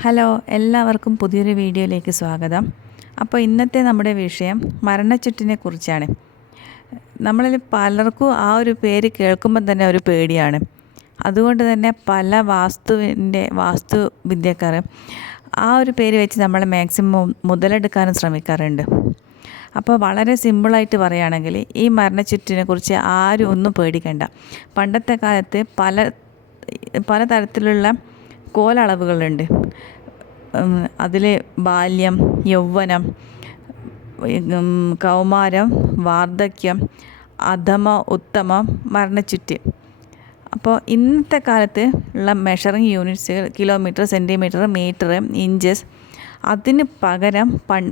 Hello എല്ലാവർക്കും പുതിയൊരു വീഡിയോയിലേക്ക് സ്വാഗതം. അപ്പോൾ ഇന്നത്തെ നമ്മുടെ വിഷയം മരണച്ചുറ്റിനെ കുറിച്ചാണ്. നമ്മളിൽ പലർക്കും ആ ഒരു പേര് കേൾക്കുമ്പോൾ തന്നെ ഒരു പേടിയാണ്. അതുകൊണ്ട് തന്നെ പല വാസ്തുവിന്റെ വാസ്തു വിദ്യക്കാർ ആ ഒരു പേര് വെച്ച് നമ്മൾ മാക്സിമം മുതലെടുക്കാനും ശ്രമിക്കാറുണ്ട്. അപ്പോൾ വളരെ സിമ്പിളായിട്ട് പറയുകയാണെങ്കിൽ ഈ മരണച്ചുറ്റിനെ കുറിച്ച് ആരും ഒന്നും പേടിക്കണ്ട. പണ്ടത്തെ കാലത്ത് പല പല പലതരത്തിലുള്ള കോലളവുകളുണ്ട്. അതിൽ ബാല്യം യൗവനം കൗമാരം വാർദ്ധക്യം അധമ ഉത്തമം മരണച്ചുറ്റ്. അപ്പോൾ ഇന്നത്തെ കാലത്ത് ഉള്ള മെഷറിങ് യൂണിറ്റ്സുകൾ കിലോമീറ്റർ സെന്റിമീറ്റർ മീറ്റർ ഇഞ്ചസ് അതിന് പകരം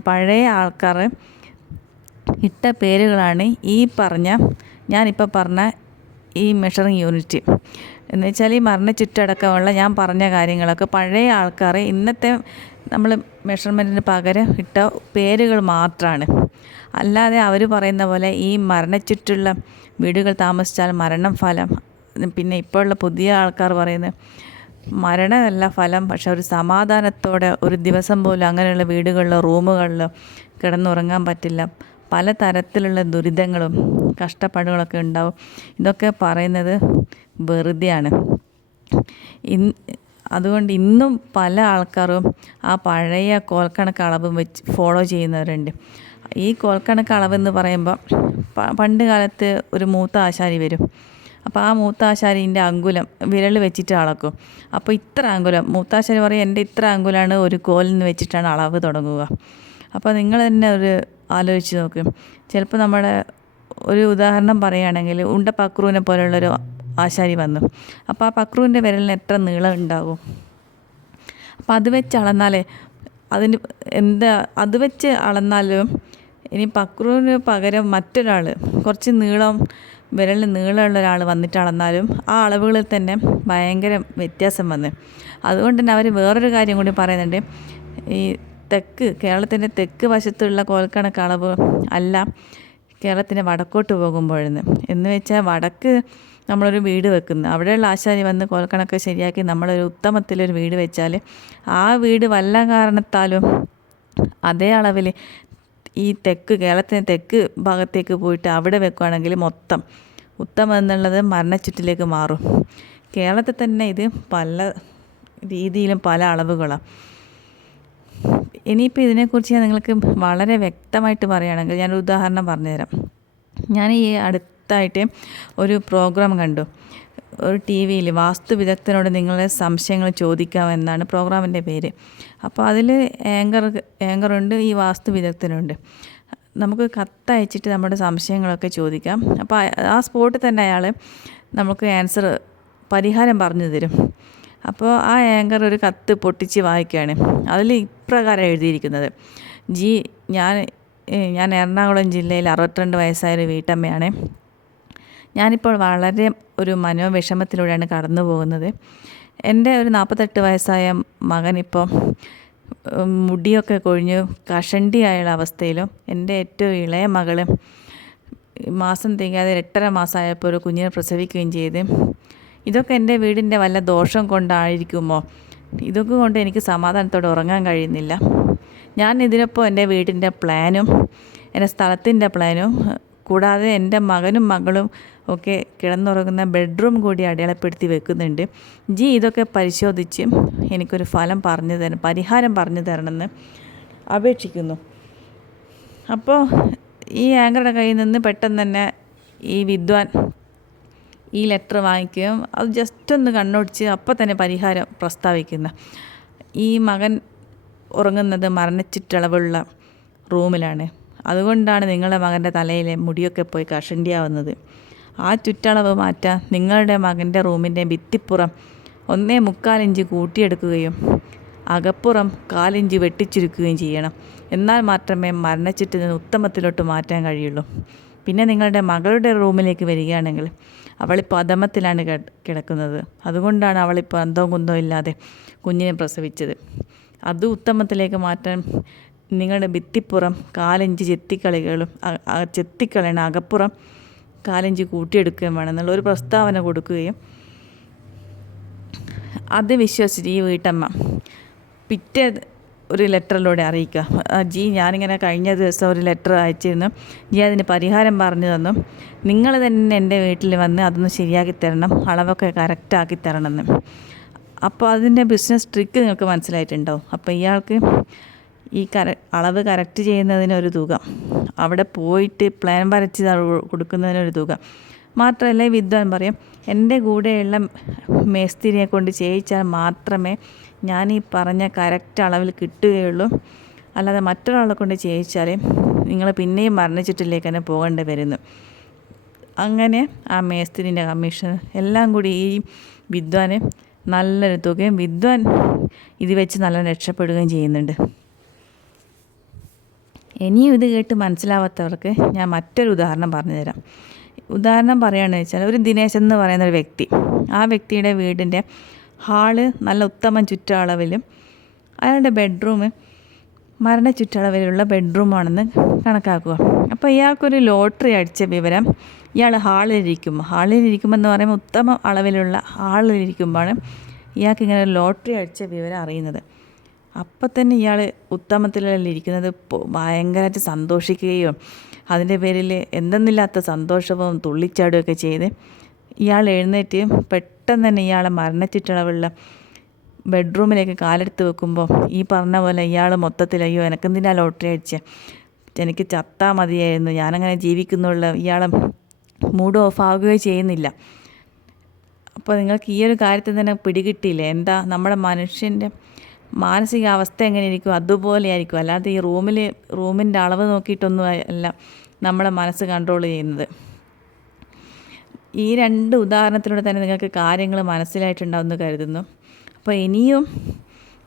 പഴയ ആൾക്കാർ ഇട്ട പേരുകളാണ് ഈ പറഞ്ഞ ഞാനിപ്പോൾ പറഞ്ഞ ഈ മെഷറിങ് യൂണിറ്റ് എന്ന് വെച്ചാൽ ഈ മരണ ചുറ്റടക്കമുള്ള ഞാൻ പറഞ്ഞ കാര്യങ്ങളൊക്കെ പഴയ ആൾക്കാർ ഇന്നത്തെ നമ്മൾ മെഷർമെന്റിന് പകരം ഇട്ട പേരുകൾ മാത്രമാണ് അല്ലാതെ അവർ പറയുന്ന പോലെ ഈ മരണച്ചുറ്റുള്ള വീടുകൾ താമസിച്ചാൽ മരണം ഫലം പിന്നെ ഇപ്പോഴുള്ള പുതിയ ആൾക്കാർ പറയുന്നത് മരണമല്ല ഫലം പക്ഷെ ഒരു സമാധാനത്തോടെ ഒരു ദിവസം പോലും അങ്ങനെയുള്ള വീടുകളിലോ റൂമുകളിലോ കിടന്നുറങ്ങാൻ പറ്റില്ല. പല തരത്തിലുള്ള ദുരിതങ്ങളും കഷ്ടപ്പാടുകളൊക്കെ ഉണ്ടാവും. ഇതൊക്കെ പറയുന്നത് വെറുതെയാണ്. ഇൻ അതുകൊണ്ട് ഇന്നും പല ആൾക്കാരും ആ പഴയ കോൽക്കണക്ക് അളവ് വെച്ച് ഫോളോ ചെയ്യുന്നവരുണ്ട്. ഈ കോൽക്കണക്ക് അളവെന്ന് പറയുമ്പോൾ പണ്ട് കാലത്ത് ഒരു മൂത്ത ആശാരി വരും. അപ്പോൾ ആ മൂത്താശാരിന്റെ അങ്കുലം വിരൽ വെച്ചിട്ട് അളക്കും. അപ്പോൾ ഇത്ര അങ്കുലം മൂത്താശാരി പറയും എന്റെ ഇത്ര അങ്കുലാണ് ഒരു കോലിൽ നിന്ന് വെച്ചിട്ടാണ് അളവ് തുടങ്ങുക. അപ്പോൾ നിങ്ങൾ തന്നെ ഒരു ആലോചിച്ച് നോക്ക്. ചിലപ്പോൾ നമ്മുടെ ഒരു ഉദാഹരണം പറയുകയാണെങ്കിൽ ഉണ്ട പക്രുവിനെ പോലുള്ളൊരു ആശാരി വന്നു. അപ്പോൾ ആ പക്രുവിന്റെ വിരലിന് എത്ര നീളം ഉണ്ടാകും? അപ്പോൾ അത് വെച്ച് അളന്നാലേ അതിന് എന്താ അത് വെച്ച് അളന്നാലും ഇനി പക്രുവിന് പകരം മറ്റൊരാൾ കുറച്ച് നീളം വിരലിന് നീളമുള്ള ഒരാൾ വന്നിട്ട് അളന്നാലും ആ അളവുകളിൽ തന്നെ ഭയങ്കര വ്യത്യാസം വന്ന്. അതുകൊണ്ട് തന്നെ അവർ വേറൊരു കാര്യം കൂടി പറയുന്നുണ്ട്. ഈ തെക്ക് കേരളത്തിന്റെ തെക്ക് വശത്തുള്ള കോൽക്കണക്ക് അളവ് അല്ല കേരളത്തിന്റെ വടക്കോട്ട് പോകുമ്പോഴെന്ന്. എന്ന് വെച്ചാൽ വടക്ക് നമ്മളൊരു വീട് വെക്കുന്നു. അവിടെയുള്ള ആശാരി വന്ന് കോൽക്കണക്ക് ശരിയാക്കി നമ്മളൊരു ഉത്തമത്തിലൊരു വീട് വെച്ചാൽ ആ വീട് വല്ല കാരണത്താലും അതേ അളവിൽ ഈ തെക്ക് കേരളത്തിന് തെക്ക് ഭാഗത്തേക്ക് പോയിട്ട് അവിടെ വെക്കുകയാണെങ്കിൽ മൊത്തം ഉത്തമം എന്നുള്ളത് മരണച്ചുറ്റിലേക്ക് മാറും. കേരളത്തിൽ തന്നെ ഇത് പല രീതിയിലും പല അളവുകളാണ് ഇനിയിപ്പോൾ ഇതിനെക്കുറിച്ച് ഞാൻ നിങ്ങൾക്ക് വളരെ വ്യക്തമായിട്ട് പറയുകയാണെങ്കിൽ ഞാനൊരു ഉദാഹരണം പറഞ്ഞുതരാം. ഞാൻ ഈ അടുത്തായിട്ട് ഒരു പ്രോഗ്രാം കണ്ടു. ഒരു ടി വിയിൽ വാസ്തു വിദഗ്ധനോട് നിങ്ങളുടെ സംശയങ്ങൾ ചോദിക്കാമെന്നാണ് പ്രോഗ്രാമിന്റെ പേര്. അപ്പോൾ അതിൽ ആങ്കർ ആങ്കറുണ്ട് ഈ വാസ്തു വിദഗ്ധനുണ്ട്. നമുക്ക് കത്തയച്ചിട്ട് നമ്മുടെ സംശയങ്ങളൊക്കെ ചോദിക്കാം. അപ്പോൾ ആ- സ്പോട്ടിൽ തന്നെ അയാൾ നമുക്ക് ആൻസർ പരിഹാരം പറഞ്ഞു തരും. അപ്പോൾ ആ ആങ്കർ ഒരു കത്ത് പൊട്ടിച്ച് വായിക്കുകയാണ്. അതിൽ ഇപ്രകാരം എഴുതിയിരിക്കുന്നത്. ജി ഞാൻ ഞാൻ എറണാകുളം ജില്ലയിൽ അറുപത്തിരണ്ട് വയസ്സായ ഒരു വീട്ടമ്മയാണ്. ഞാനിപ്പോൾ വളരെ ഒരു മനോവിഷമത്തിലൂടെയാണ് കടന്നു പോകുന്നത് എന്റെ ഒരു നാൽപ്പത്തെട്ട് വയസ്സായ മകൻ ഇപ്പോൾ മുടിയൊക്കെ കൊഴിഞ്ഞു കഷണ്ടിയായുള്ള അവസ്ഥയിലും എന്റെ ഏറ്റവും ഇളയ മകൾ മാസം തികയാതെ എട്ടര മാസമായപ്പോൾ ഒരു കുഞ്ഞിനെ പ്രസവിക്കുകയും ചെയ്ത് ഇതൊക്കെ എന്റെ വീടിന്റെ വല്ല ദോഷം കൊണ്ടായിരിക്കുമോ? ഇതൊക്കെ കൊണ്ട് എനിക്ക് സമാധാനത്തോടെ ഉറങ്ങാൻ കഴിയുന്നില്ല. ഞാൻ ഇതിനൊപ്പം എന്റെ വീടിന്റെ പ്ലാനും എന്റെ സ്ഥലത്തിന്റെ പ്ലാനും കൂടാതെ എന്റെ മകനും മകളും ഒക്കെ കിടന്നുറങ്ങുന്ന ബെഡ്റൂം കൂടി അടയാളപ്പെടുത്തി വെക്കുന്നുണ്ട്. ജി ഇതൊക്കെ പരിശോധിച്ച് എനിക്കൊരു ഫലം പറഞ്ഞു തരണം പരിഹാരം പറഞ്ഞു തരണമെന്ന് അപേക്ഷിക്കുന്നു. അപ്പോൾ ഈ ആങ്കറുടെ കയ്യിൽ നിന്ന് പെട്ടെന്ന് തന്നെ ഈ വിദ്വാൻ ഈ ലെറ്റർ വാങ്ങിക്കുകയും അത് ജസ്റ്റ് ഒന്ന് കണ്ണൊടിച്ച് അപ്പം തന്നെ പരിഹാരം പ്രസ്താവിക്കുന്ന. ഈ മകൻ ഉറങ്ങുന്നത് മരണച്ചുറ്റളവുള്ള റൂമിലാണ്. അതുകൊണ്ടാണ് നിങ്ങളുടെ മകന്റെ തലയിലെ മുടിയൊക്കെ പോയി കഷണ്ടിയാവുന്നത്. ആ ചുറ്റളവ് മാറ്റാൻ നിങ്ങളുടെ മകന്റെ റൂമിന്റെ ഭിത്തിപ്പുറം ഒന്നേ മുക്കാലിഞ്ച് കൂട്ടിയെടുക്കുകയും അകപ്പുറം കാലിഞ്ച് വെട്ടിച്ചുരുക്കുകയും ചെയ്യണം. എന്നാൽ മാത്രമേ മരണച്ചുറ്റിൽ നിന്ന് ഉത്തമത്തിലോട്ട് മാറ്റാൻ കഴിയുള്ളൂ. പിന്നെ നിങ്ങളുടെ മകളുടെ റൂമിലേക്ക് വരികയാണെങ്കിൽ അവളിപ്പോൾ അധമത്തിലാണ് കിടക്കുന്നത്. അതുകൊണ്ടാണ് അവളിപ്പോൾ അന്തവും കുന്തവും ഇല്ലാതെ കുഞ്ഞിനെ പ്രസവിച്ചത്. അത് ഉത്തമത്തിലേക്ക് മാറ്റാൻ നിങ്ങളുടെ ഭിത്തിപ്പുറം കാലഞ്ച് ചെത്തിക്കളികളും ചെത്തിക്കളയണ അകപ്പുറം കാലഞ്ച് കൂട്ടിയെടുക്കുകയും വേണം എന്നുള്ള ഒരു പ്രസ്താവന കൊടുക്കുകയും അത് വിശ്വസിച്ച് ഈ വീട്ടമ്മ പിറ്റേ ഒരു ലെറ്ററിലൂടെ അറിയിക്കുക. ജി ഞാനിങ്ങനെ കഴിഞ്ഞ ദിവസം ഒരു ലെറ്റർ അയച്ചിരുന്നു. ജി അതിന് പരിഹാരം പറഞ്ഞു തന്നു. നിങ്ങൾ തന്നെ എന്റെ വീട്ടിൽ വന്ന് അതൊന്ന് ശരിയാക്കി തരണം അളവൊക്കെ കറക്റ്റാക്കി തരണമെന്ന്. അപ്പോൾ അതിന്റെ ബിസിനസ് ട്രിക്ക് നിങ്ങൾക്ക് മനസ്സിലായിട്ടുണ്ടാവും. അപ്പോൾ ഇയാൾക്ക് ഈ കര അളവ് കറക്റ്റ് ചെയ്യുന്നതിനൊരു തുക അവിടെ പോയിട്ട് പ്ലാൻ വരച്ച് കൊടുക്കുന്നതിനൊരു തുക. മാത്രമല്ല വിദ്വാൻ പറയും എന്റെ കൂടെയുള്ള മേസ്തിരിയെ കൊണ്ട് ചെയ്യിച്ചാൽ മാത്രമേ ഞാൻ ഈ പറഞ്ഞ കറക്റ്റ് അളവിൽ കിട്ടുകയുള്ളൂ. അല്ലാതെ മറ്റൊരാളെ കൊണ്ട് ചെയ്യിച്ചാൽ നിങ്ങൾ പിന്നെയും മരണച്ചിട്ടിലേക്ക് തന്നെ പോകേണ്ടി വരുന്നു. അങ്ങനെ ആ മേസ്തിരിന്റെ കമ്മീഷൻ എല്ലാം കൂടി ഈ വിദ്വാന് നല്ലൊരു തുകയും വിദ്വാൻ ഇത് വെച്ച് നല്ല രക്ഷപ്പെടുകയും ചെയ്യുന്നുണ്ട്. ഇനിയും ഇത് കേട്ട് മനസ്സിലാവാത്തവർക്ക് ഞാൻ മറ്റൊരു ഉദാഹരണം പറഞ്ഞു തരാം ഉദാഹരണം പറയുകയാണെന്ന് വെച്ചാൽ ഒരു ദിനേശൻ എന്ന് പറയുന്ന ഒരു വ്യക്തി ആ വ്യക്തിയുടെ വീടിന്റെ ഹാൾ നല്ല ഉത്തമ ചുറ്റളവിലും. അയാളുടെ ബെഡ്റൂം മരണ ചുറ്റളവിലുള്ള ബെഡ്റൂമാണെന്ന് കണക്കാക്കുക. അപ്പോൾ ഇയാൾക്കൊരു ലോട്ടറി അടിച്ച വിവരം ഇയാൾ ഹാളിലിരിക്കുമ്പോൾ ഹാളിലിരിക്കുമ്പോൾ എന്ന് പറയുമ്പോൾ ഉത്തമ അളവിലുള്ള ഹാളിലിരിക്കുമ്പോഴാണ് ഇയാൾക്ക് ഇങ്ങനെ ലോട്ടറി അടിച്ച വിവരം അറിയുന്നത്. അപ്പം തന്നെ ഇയാൾ ഉത്തമത്തിലല്ല ഇരിക്കുന്നത്? ഭയങ്കരമായിട്ട് സന്തോഷിക്കുകയും അതിന്റെ പേരിൽ എന്തെന്നില്ലാത്ത സന്തോഷവും തുള്ളിച്ചാടുകയൊക്കെ ചെയ്ത് ഇയാൾ എഴുന്നേറ്റ് പെട്ടെന്ന് തന്നെ ഇയാളെ മരണച്ചിട്ടളവുള്ള ബെഡ്റൂമിലേക്ക് കാലെടുത്ത് വെക്കുമ്പോൾ ഈ പറഞ്ഞ പോലെ ഇയാൾ മൊത്തത്തിൽ അയ്യോ എനക്കെന്തിനാ ലോട്ടറി അടിച്ചേ? എനിക്ക് ചത്താ മതിയായിരുന്നു. ഞാനങ്ങനെ ജീവിക്കുന്നുള്ള. ഇയാളെ മൂഡ് ഓഫ് ആവുകയോ ചെയ്യുന്നില്ല. അപ്പോൾ നിങ്ങൾക്ക് ഈ ഒരു കാര്യത്തിൽ തന്നെ പിടികിട്ടിയില്ലേ? എന്താ നമ്മുടെ മനുഷ്യന്റെ മാനസികാവസ്ഥ എങ്ങനെ ഇരിക്കും അതുപോലെ ആയിരിക്കും അല്ലാതെ ഈ റൂമിൽ റൂമിന്റെ അളവ് നോക്കിയിട്ടൊന്നും അല്ല നമ്മുടെ മനസ്സ് കൺട്രോൾ ചെയ്യുന്നത്. ഈ രണ്ട് ഉദാഹരണത്തിലൂടെ തന്നെ നിങ്ങൾക്ക് കാര്യങ്ങൾ മനസ്സിലായിട്ടുണ്ടാവുമെന്ന് കരുതുന്നു. അപ്പോൾ ഇനിയും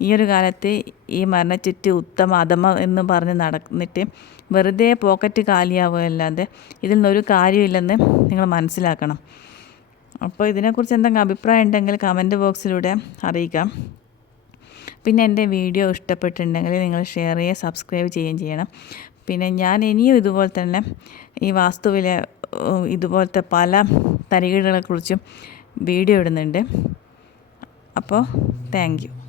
ഈ ഒരു കാലത്ത് ഈ മരണച്ചുറ്റ് ഉത്തമ അധമ എന്ന് പറഞ്ഞ് നടന്നിട്ട് വെറുതെ പോക്കറ്റ് കാലിയാവുകയല്ലാതെ ഇതിൽ നിന്നൊരു കാര്യമില്ലെന്ന് നിങ്ങൾ മനസ്സിലാക്കണം. അപ്പോൾ ഇതിനെക്കുറിച്ച് എന്തെങ്കിലും അഭിപ്രായം ഉണ്ടെങ്കിൽ കമന്റ് ബോക്സിലൂടെ അറിയിക്കാം. പിന്നെ എന്റെ വീഡിയോ ഇഷ്ടപ്പെട്ടിട്ടുണ്ടെങ്കിൽ നിങ്ങൾ ഷെയർ ചെയ്യുക സബ്സ്ക്രൈബ് ചെയ്യുകയും ചെയ്യണം. പിന്നെ ഞാൻ ഇനിയും ഇതുപോലെ തന്നെ ഈ വാസ്തുവിലെ ഇതുപോലത്തെ പല തരികീടുകളെക്കുറിച്ചും വീഡിയോ ഇടുന്നുണ്ട്. അപ്പോൾ താങ്ക് യു